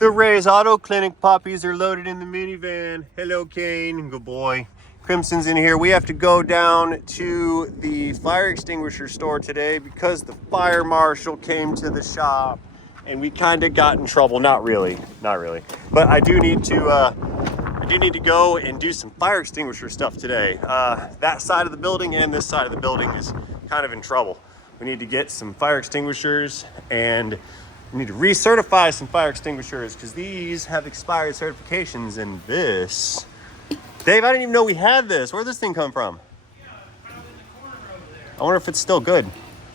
The Ray's Auto Clinic puppies are loaded in the minivan. Hello, Kane. Good boy. Crimson's in here. We have to go down to the fire extinguisher store today because the fire marshal came to the shop and we kind of got in trouble. Not really. But I do need to go and do some fire extinguisher stuff today. That side of the building and this side of the building is kind of in trouble. We need to get some fire extinguishers and we need to recertify some fire extinguishers because these have expired certifications. And this, Dave, I didn't even know we had this. Where'd this thing come from? Yeah, found in the corner over there. I wonder if it's still good.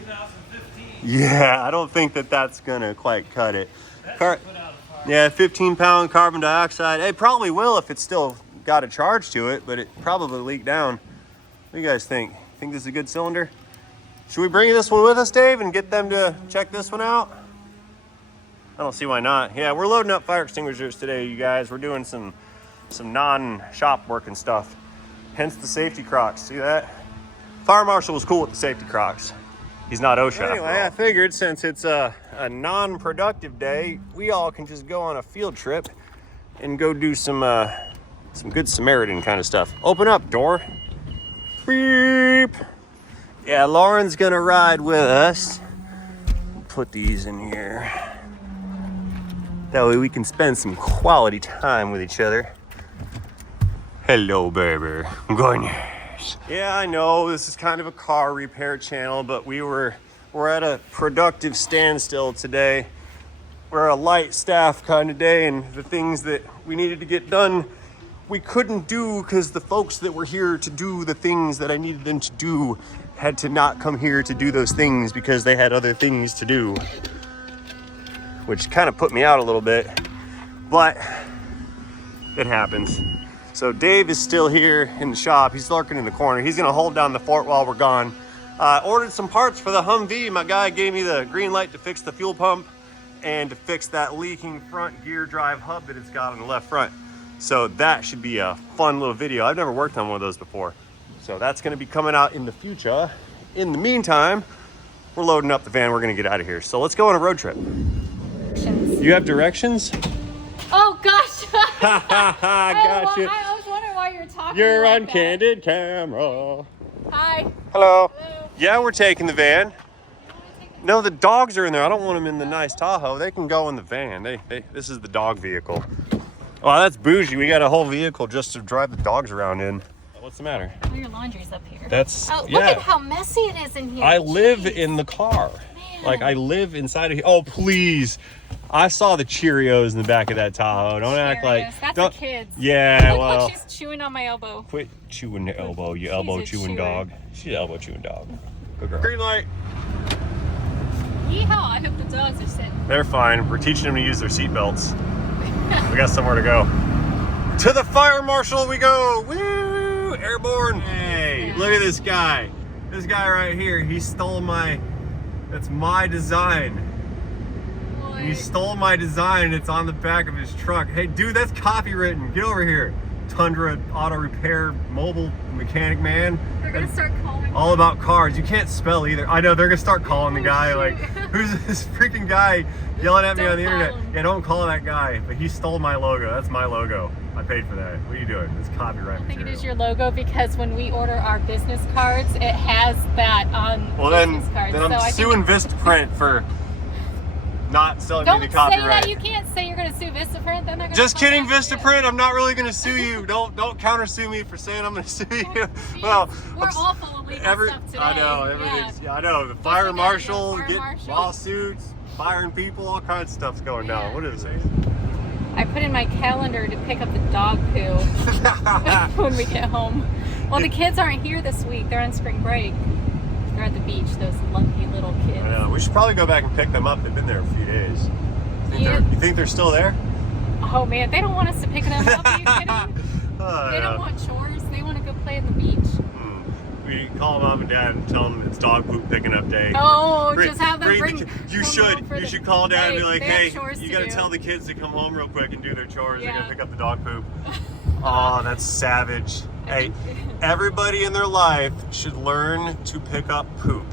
2015. Yeah, I don't think that's gonna quite cut it. Put out a fire. Yeah, 15-pound carbon dioxide. It probably will if it's still got a charge to it, but it probably leaked down. What do you guys think? Think this is a good cylinder? Should we bring this one with us, Dave, and get them to check this one out? I don't see why not. Yeah, we're loading up fire extinguishers today, you guys. We're doing some non-shop work and stuff. Hence the safety Crocs. See that? Fire marshal was cool with the safety Crocs. He's not OSHA. Anyway, I figured since it's a non-productive day, we all can just go on a field trip and go do some good Samaritan kind of stuff. Open up, door. Beep. Yeah, Lauren's gonna ride with us. Put these in here. That way we can spend some quality time with each other. Hello, baby. I'm going. Yeah, I know this is kind of a car repair channel, but we're at a productive standstill today. We're a light staff kind of day, and the things that we needed to get done, we couldn't do because the folks that were here to do the things that I needed them to do had to not come here to do those things because they had other things to do, which kind of put me out a little bit, but it happens. So Dave is still here in the shop. He's lurking in the corner. He's gonna hold down the fort while we're gone. Ordered some parts for the Humvee. My guy gave me the green light to fix the fuel pump and to fix that leaking front gear drive hub that it's got on the left front. So that should be a fun little video. I've never worked on one of those before. So that's gonna be coming out in the future. In the meantime, we're loading up the van. We're gonna get out of here. So let's go on a road trip. You have directions? Oh gosh. Gotcha. I was wondering why you were talking. You're like on candid camera. Hi. Hello. Hello. Yeah, we're taking the van. No, the dogs are in there. I don't want them in the nice Tahoe. They can go in the van. This is the dog vehicle. Oh, that's bougie. We got a whole vehicle just to drive the dogs around in. What's the matter? Oh, your laundry's up here. That's Look yeah. at how messy it is in here. I live Jeez. in the car. Man. Like I live inside of here. Oh, please. I saw the Cheerios in the back of that Tahoe. Don't act like That's don't, the kids. Yeah, Look, well. look, she's chewing on my elbow. Quit chewing the elbow, you elbow chewing dog. She's an elbow chewing dog. Good girl. Green light. Yeehaw, I hope the dogs are sitting. They're fine. We're teaching them to use their seatbelts. We got somewhere to go. To the fire marshal we go. Woo! Airborne. Hey, look at this guy. This guy right here, he stole that's my design. Boy. He stole my design. It's on the back of his truck. Hey, dude, that's copywritten. Get over here. Tundra Auto Repair Mobile Mechanic Man. They're gonna start calling. All about cars. You can't spell either. I know, they're gonna start calling the guy shoot. like, who's this freaking guy yelling at me Don't on the call internet? him. Yeah, don't call that guy. But he stole my logo. That's my logo. I paid for that. What are you doing? It's copyright I think it material. is your logo because when we order our business cards, it has that on Well, then business cards. I'm so I suing think Vistaprint for not selling don't me the say copyright. that. You can't say you're gonna sue Vistaprint. Then they're gonna Just come kidding, after you. Vistaprint. I'm not really gonna sue you. Don't countersue me for saying I'm gonna sue you. Jeez, well, we're I'm s- all full of legal stuff today. I know everything's. Yeah, I know. The Just fire like marshal, fire get marshal. lawsuits, firing people, all kinds of stuff's going down. What is it? I put in my calendar to pick up the dog poo when we get home. Well, the kids aren't here this week. They're on spring break. They're at the beach, those lucky little kids. I know. We should probably go back and pick them up. They've been there a few days. Yeah. You think they're still there? Oh man, they don't want us to pick them up. Are you kidding? Oh, They yeah. don't want chores. They want to go play in the beach. We call mom and dad and tell them it's dog poop picking up day. Oh, Bring- just have them bring bring. the ki- You come should. home for You the- should call dad and be like, they have hey, chores you to gotta do. tell the kids to come home real quick and do their chores. They're Yeah. gonna pick up the dog poop. Oh, that's savage. Hey, everybody in their life should learn to pick up poop.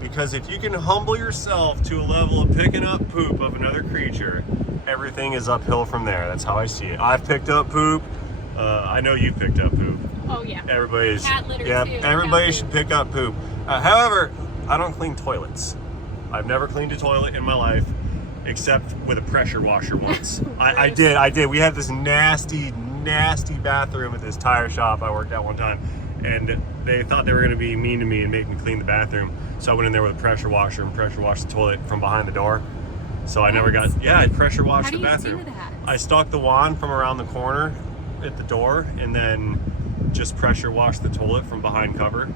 Because if you can humble yourself to a level of picking up poop of another creature, everything is uphill from there. That's how I see it. I've picked up poop. I know you picked up poop. Oh yeah. Everybody's, Cat litter yeah, too. everybody Cat should poop. pick up poop. However, I don't clean toilets. I've never cleaned a toilet in my life, except with a pressure washer once. I did. We had this nasty bathroom at this tire shop I worked at one time, and they thought they were going to be mean to me and make me clean the bathroom. So I went in there with a pressure washer and pressure washed the toilet from behind the door. So I never got, I pressure washed the bathroom. How do you do that? I stuck the wand from around the corner at the door and then just pressure washed the toilet from behind cover.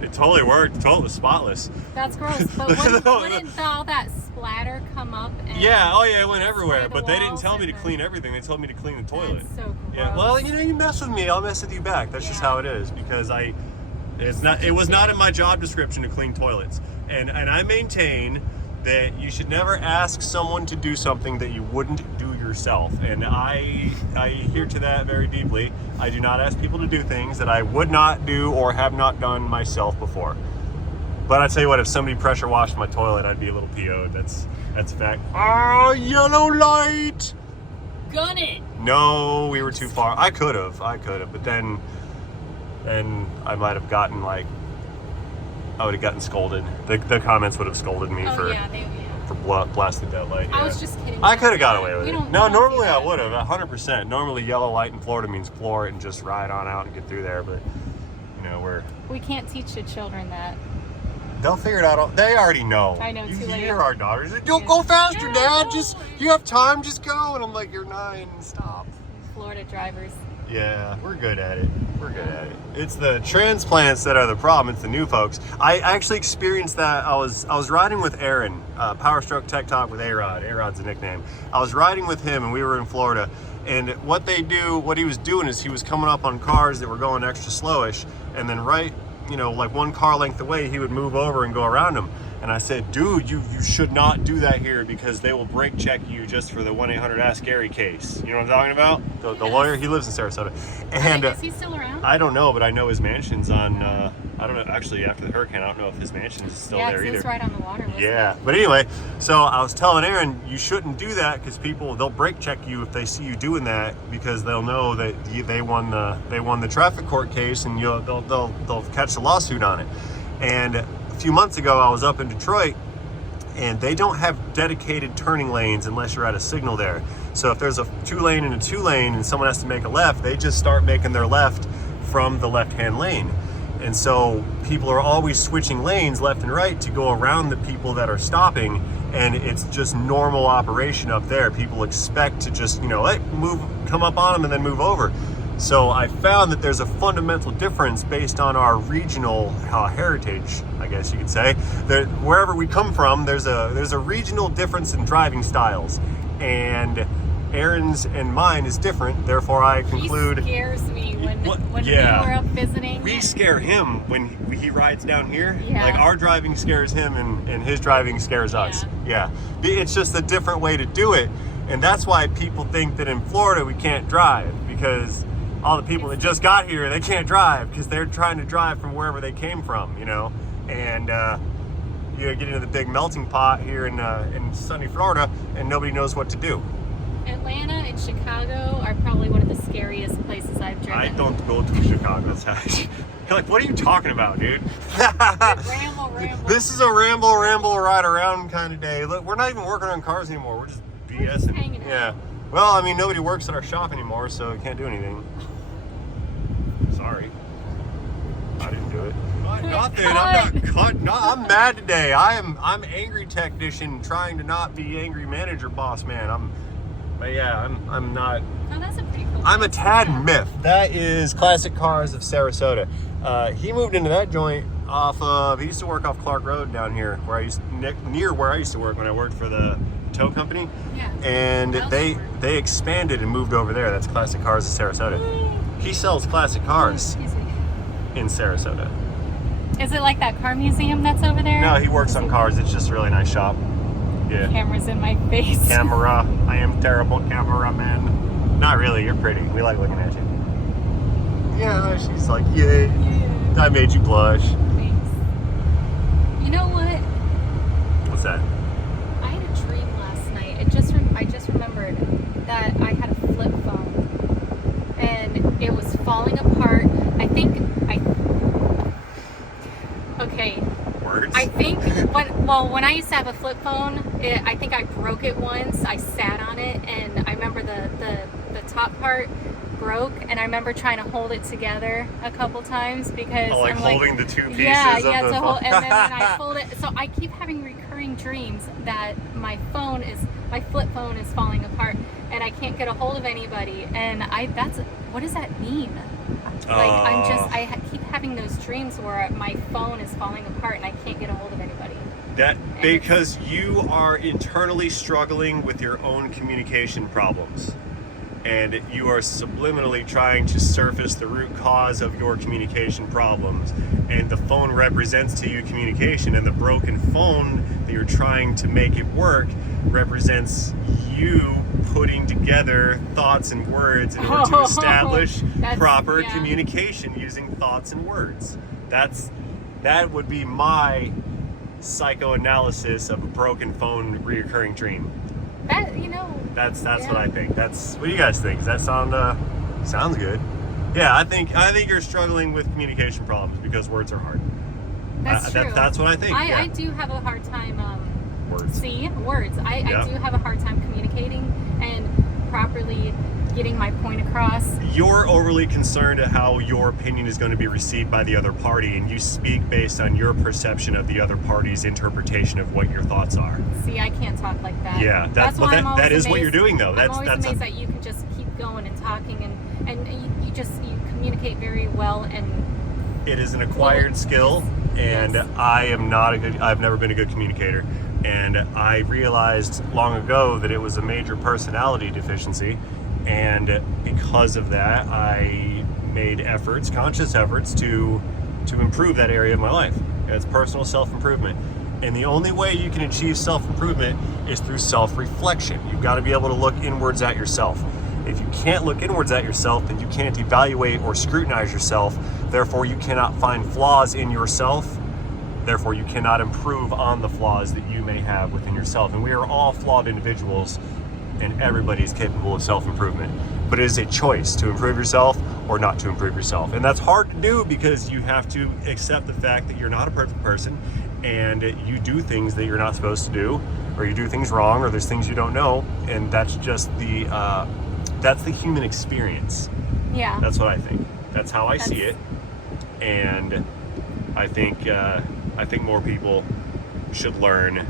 It totally worked. The toilet was spotless. That's gross. But wouldn't all that splatter come up? And Yeah, oh yeah, it went everywhere. the But they didn't walls tell me to and clean everything. They told me to clean the toilet. That's so gross. Yeah, well, you know, you mess with me, I'll mess with you back. That's just Yeah. how it is because it was not in my job description to clean toilets. And I maintain that you should never ask someone to do something that you wouldn't do yourself. And I adhere to that very deeply. I do not ask people to do things that I would not do or have not done myself before. But I tell you what, if somebody pressure washed my toilet, I'd be a little PO'd. That's a fact. Oh, yellow light! Gun it. No, we were too far. I could have, but then I might have gotten I would have gotten scolded. The comments would have scolded me for blasting that light. I Yeah. was just kidding. I could have got away with We it. don't- No, we don't normally do I that. would have, 100%. Normally yellow light in Florida means floor it and just ride on out and get through there, but you know, We can't teach the children that. they'll figure it out. They already know. I know, You too late. hear our daughters. You'll Yeah. go faster, Yeah, Dad. no. Just you have time. Just go. And I'm like, you're 9. Stop. Florida drivers. Yeah, we're good at it. It's the transplants that are the problem. It's the new folks. I actually experienced that. I was riding with Aaron, Power Stroke Tech Talk with A-Rod. A-Rod's a nickname. I was riding with him, and we were in Florida. And what he was doing is he was coming up on cars that were going extra slowish, and then like one car length away, he would move over and go around them. And I said, dude, you should not do that here because they will brake check you just for the 1-800-ASK-GARY case. You know what I'm talking about? The lawyer, he lives in Sarasota. And Is he still around? I don't know, but I know his mansion's on, I don't know, actually after the hurricane, I don't know if his mansion is still there 'cause either. it's right on the water. Wasn't Yeah, it? but anyway, so I was telling Aaron, you shouldn't do that because they'll brake check you if they see you doing that because they'll know that they won the traffic court case and they'll catch the lawsuit on it. And a few months ago, I was up in Detroit, and they don't have dedicated turning lanes unless you're at a signal there. So if there's a 2-lane and a 2-lane and someone has to make a left, they just start making their left from the left-hand lane. And so people are always switching lanes left and right to go around the people that are stopping, and it's just normal operation up there. People expect to just, come up on them and then move over. So I found that there's a fundamental difference based on our regional heritage, I guess you could say. Wherever we come from, there's a regional difference in driving styles, and Aaron's and mine is different. Therefore, I conclude He scares me when Yeah. we were up visiting. we scare him when he rides down here. Yeah. Like our driving scares him, and his driving scares us. Yeah, it's just a different way to do it, and that's why people think that in Florida we can't drive because all the people that just got here, they can't drive because they're trying to drive from wherever they came from, and you get into the big melting pot here in sunny Florida, and nobody knows what to do. Atlanta and Chicago are probably one of the scariest places I've driven. I don't go to Chicago. You're like, what are you talking about, dude? Ramble. This is a ramble, ride around kind of day. Look, we're not even working on cars anymore. We're just BSing. We're just hanging out. Yeah. Well, I mean, nobody works at our shop anymore, so we can't do anything. Sorry. I didn't do it. Nothing. I'm not cut. No, I'm mad today. I'm angry technician trying to not be angry manager boss man. I'm not. Oh, that's a pretty cool. I'm a place. tad Yeah. myth. That is Classic Cars of Sarasota. He moved into that joint he used to work off Clark Road down here, near where I used to work when I worked for the tow company. Yeah. And they expanded and moved over there. That's Classic Cars of Sarasota. He sells classic cars Excuse me. in Sarasota. Is it like that car museum that's over there? No, he works on cars. It's just a really nice shop. Yeah. Cameras in my face. Camera. I am terrible cameraman. Not really. You're pretty. We like looking at you. Yeah, she's like, yay. Yeah. I made you blush. Thanks. You know what? What's that? I had a dream last night. It just I think when I used to have a flip phone, I think I broke it once. I sat on it, and I remember the top part broke, and I remember trying to hold it together a couple times because like I'm holding the two pieces yeah, of the to phone. hold, and then I fold it. So I keep having recurring dreams that my flip phone is falling apart, and I can't get a hold of anybody. And what does that mean? Like I keep having those dreams where my phone is falling apart and I can't get a hold of anybody. Because you are internally struggling with your own communication problems, and you are subliminally trying to surface the root cause of your communication problems, and the phone represents to you communication, and the broken phone that you're trying to make it work represents you putting together thoughts and words in order to establish proper communication using thoughts and words. That would be my psychoanalysis of a broken phone reoccurring dream. That's what I think. What do you guys think? Does that sounds good? Yeah, I think you're struggling with communication problems because words are hard. That's true. That's what I think. I do have a hard time words. I do have a hard time communicating and properly getting my point across. You're overly concerned at how your opinion is going to be received by the other party, and you speak based on your perception of the other party's interpretation of what your thoughts are. See, I can't talk like that. Yeah, that is what you're doing, though. I'm always amazed that you can just keep going and talking, and you communicate very well, and it is an acquired skill, and yes. I've never been a good communicator, and I realized long ago that it was a major personality deficiency. And because of that, I made conscious efforts to improve that area of my life. It's personal self-improvement. And the only way you can achieve self-improvement is through self-reflection. You've got to be able to look inwards at yourself. If you can't look inwards at yourself, then you can't evaluate or scrutinize yourself. Therefore, you cannot find flaws in yourself. Therefore, you cannot improve on the flaws that you may have within yourself. And we are all flawed individuals, and everybody is capable of self-improvement. But it is a choice to improve yourself or not to improve yourself. And that's hard to do because you have to accept the fact that you're not a perfect person, and you do things that you're not supposed to do, or you do things wrong, or there's things you don't know, and that's just that's the human experience. Yeah. That's what I think. That's how I see it. And I think more people should learn.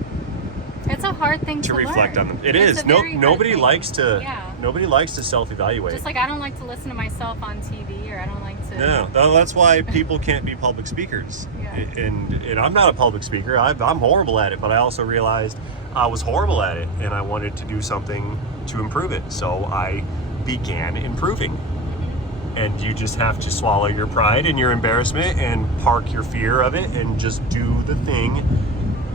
It's a hard thing to reflect learn. on them. Nobody likes to self-evaluate. Just like I don't like to listen to myself on TV, or I don't like to. No, that's why people can't be public speakers. Yeah. And I'm not a public speaker. I'm horrible at it, but I also realized I was horrible at it, and I wanted to do something to improve it. So I began improving. And you just have to swallow your pride and your embarrassment and park your fear of it and just do the thing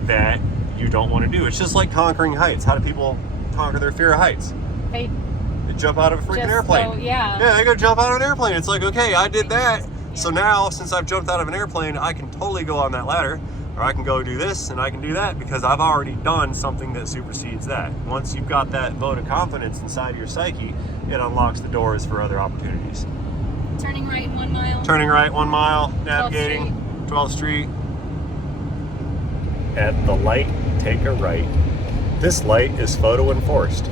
that you don't want to do. It's just like conquering heights. How do people conquer their fear of heights? They jump out of a freaking airplane. Yeah, they go jump out of an airplane. It's like, okay, I did that. So now, since I've jumped out of an airplane, I can totally go on that ladder, or I can go do this and I can do that because I've already done something that supersedes that. Once you've got that vote of confidence inside your psyche, it unlocks the doors for other opportunities. Turning right 1 mile. Turning right 1 mile, navigating 12th Street. At the light, take a right. This light is photo enforced.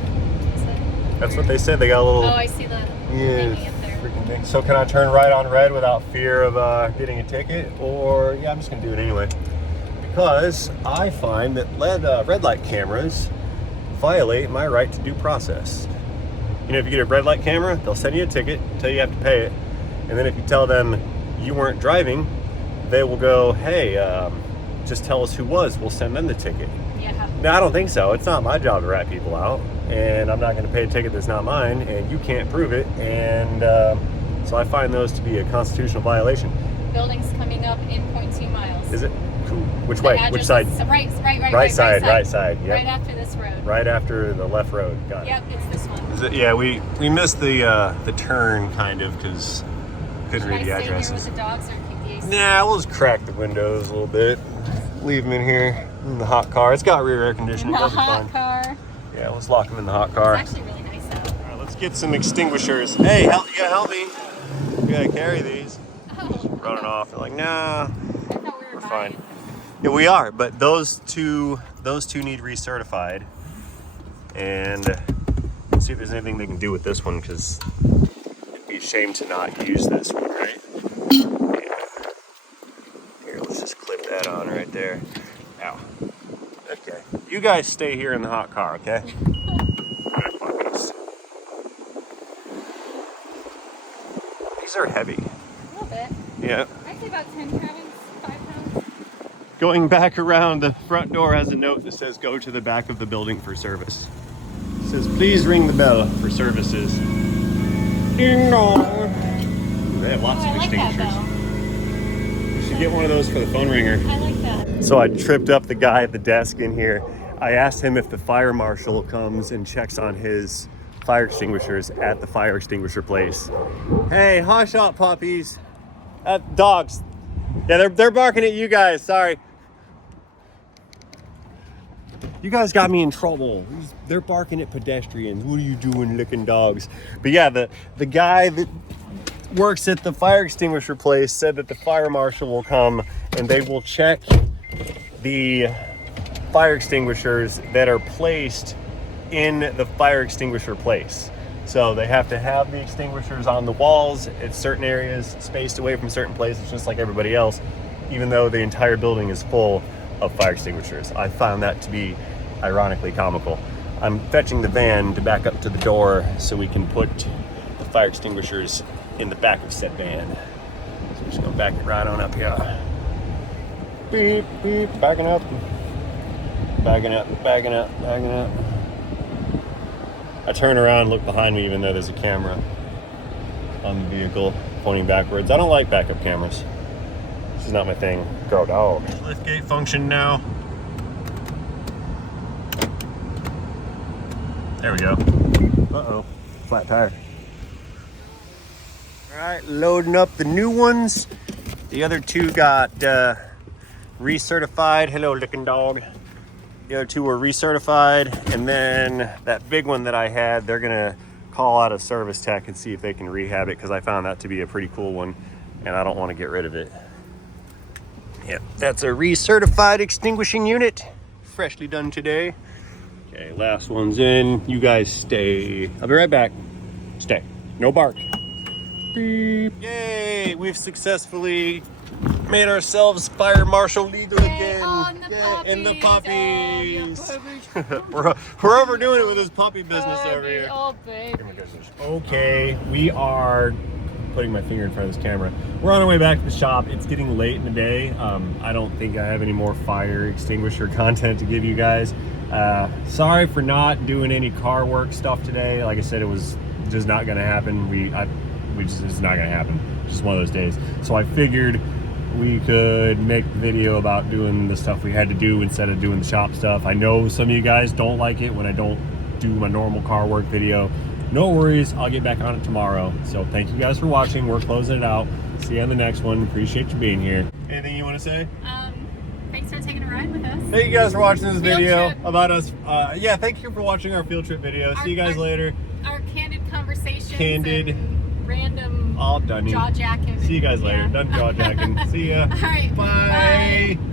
That's what they said. They got a little. Oh, I see the thingy up there. Freaking thing. So can I turn right on red without fear of getting a ticket? Or yeah, I'm just gonna do it anyway. Because I find that red light cameras violate my right to due process. You know, if you get a red light camera, they'll send you a ticket, tell you have to pay it, and then if you tell them you weren't driving, they will go, hey, just tell us who was, we'll send them the ticket. Yeah. No, I don't think so. It's not my job to rat people out, and I'm not going to pay a ticket that's not mine, and you can't prove it, and so I find those to be a constitutional violation. Building's coming up in 0.2 miles. Is it? Cool. Which way? Which side? Right side. Yep. Right after this road. Right after the left road. Got it. Yep, it's this one. Is it? Yeah, we missed the turn kind of because couldn't read the addresses. Should I stay here with the dogs or keep the AC? Nah, we'll just crack the windows a little bit. Leave them in here in the hot car. It's got rear air conditioning. In the hot car. Yeah, let's lock them in the hot car. It's actually really nice out. All right, let's get some extinguishers. Hey, you gotta help me. We gotta carry these. Oh. Running off. They're like, nah, I thought we were fine. Yeah, we are, but those two need recertified, and let's see if there's anything they can do with this one, because it'd be a shame to not use this one, right? Yeah. Here, let's just clip that on right there. Ow. Okay, you guys stay here in the hot car, okay? Good puppies. These are heavy. A little bit. Yeah. I'd say about 10 pounds, 5 pounds. Going back around, the front door has a note that says go to the back of the building for service. It says please ring the bell for services. Ding dong. Ooh, they have lots of extinguishers. You should get one of those for the phone ringer. I like that. So I tripped up the guy at the desk in here. I asked him if the fire marshal comes and checks on his fire extinguishers at the fire extinguisher place. Hey, hush up, puppies. Dogs. Yeah, they're barking at you guys. Sorry. You guys got me in trouble. They're barking at pedestrians. What are you doing licking dogs? But yeah, the guy that works at the fire extinguisher place said that the fire marshal will come and they will check the fire extinguishers that are placed in the fire extinguisher place. So they have to have the extinguishers on the walls at certain areas, spaced away from certain places, just like everybody else, even though the entire building is full of fire extinguishers. I found that to be ironically comical. I'm fetching the van to back up to the door so we can put the fire extinguishers in the back of said van. So we're just gonna back it right on up here. Beep, beep, backing up. Backing up, backing up, backing up. I turn around and look behind me even though there's a camera on the vehicle pointing backwards. I don't like backup cameras. This is not my thing. Go dog. Lift gate function now. There we go. Uh-oh, flat tire. All right, loading up the new ones. The other two got recertified. Hello, licking dog. The other two were recertified, and then that big one that I had, they're gonna call out a service tech and see if they can rehab it, because I found that to be a pretty cool one, and I don't want to get rid of it. Yep, that's a recertified extinguishing unit, freshly done today. Okay, last one's in. You guys stay. I'll be right back. Stay. No bark. Beep. Yay! We've successfully made ourselves fire marshal legal again. And the puppies. We're overdoing it with this puppy business over here. Oh, baby. Okay, we are putting my finger in front of this camera. We're on our way back to the shop. It's getting late in the day. I don't think I have any more fire extinguisher content to give you guys. Sorry for not doing any car work stuff today. Like I said, it was just not gonna happen. It's not gonna happen. It's just one of those days. So I figured we could make the video about doing the stuff we had to do instead of doing the shop stuff. I know some of you guys don't like it when I don't do my normal car work video. No worries, I'll get back on it tomorrow. So thank you guys for watching. We're closing it out. See you on the next one. Appreciate you being here. Anything you want to say? Thanks for taking a ride with us. Thank you guys for watching this video trip. about us. Yeah, thank you for watching our field trip video. See you guys later. Our candid conversations. Candid. And random All done. jaw jacking. See you guys later. Yeah. Done jaw jacking. See ya. All right. Bye. Bye.